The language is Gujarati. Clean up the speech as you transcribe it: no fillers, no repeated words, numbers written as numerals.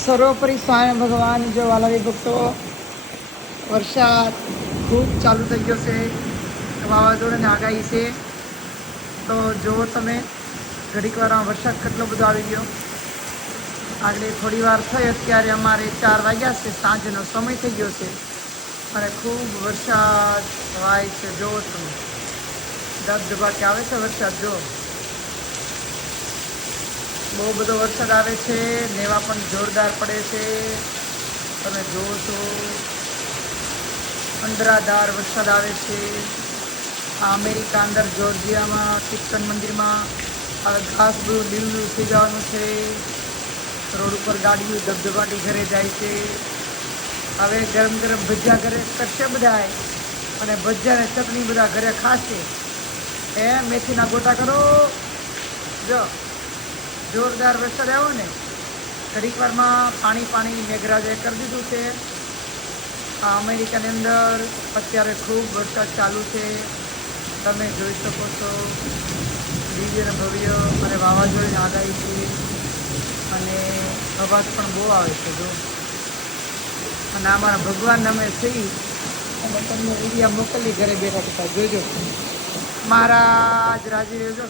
સર્વોપરી સ્વામી ભગવાન જો વાલાવી ભક્તો વરસાદ ખૂબ ચાલુ થઈ ગયો છે, વાવાઝોડાની આગાહી છે. તો જુઓ તમે ઘડીક વારમાં વરસાદ કેટલો બધો આવી ગયો. આગળ થોડી વાર થઈ, અત્યારે અમારે 4 વાગ્યા છે, સાંજનો સમય થઈ ગયો છે અને ખૂબ વરસાદ થાય છે. જુઓ તમે ધબધબાટી આવે છે વરસાદ. જો બહુ બધો વરસાદ આવે છે, નેવા પણ જોરદાર પડે છે. તમે જુઓ છો અંધરાધાર વરસાદ આવે છે. આ અમેરિકા અંદર જોર્જિયામાં કિર્તન મંદિરમાં ઘાસ બધું લીલું થઈ જવાનું છે. રોડ ઉપર ગાડીઓ ધબધબાટી ઘરે જાય છે. હવે ગરમ ગરમ ભજીયા ઘરે કરશે બધા, અને ભજીયા ને ચટણી બધા ઘરે ખાશે. મેથીના ગોટા કરો. જો જોરદાર વરસાદ આવ્યો ને, ઘડીક વારમાં પાણી મેઘરાજે કરી દીધું છે. આ અમેરિકાની અંદર અત્યારે ખૂબ વરસાદ ચાલુ છે. તમે જોઈ શકો છો દિવ્ય અને ભવ્ય અને વાવાઝોડાની આગાહી છે, અને અવાજ પણ બહુ આવે છે. જો અને અમારા ભગવાન અમે છીએ અને તમને વિડીયા મોકલી ઘરે બેઠા બેઠા. જોજો મહારાજ રાજી રહેજો.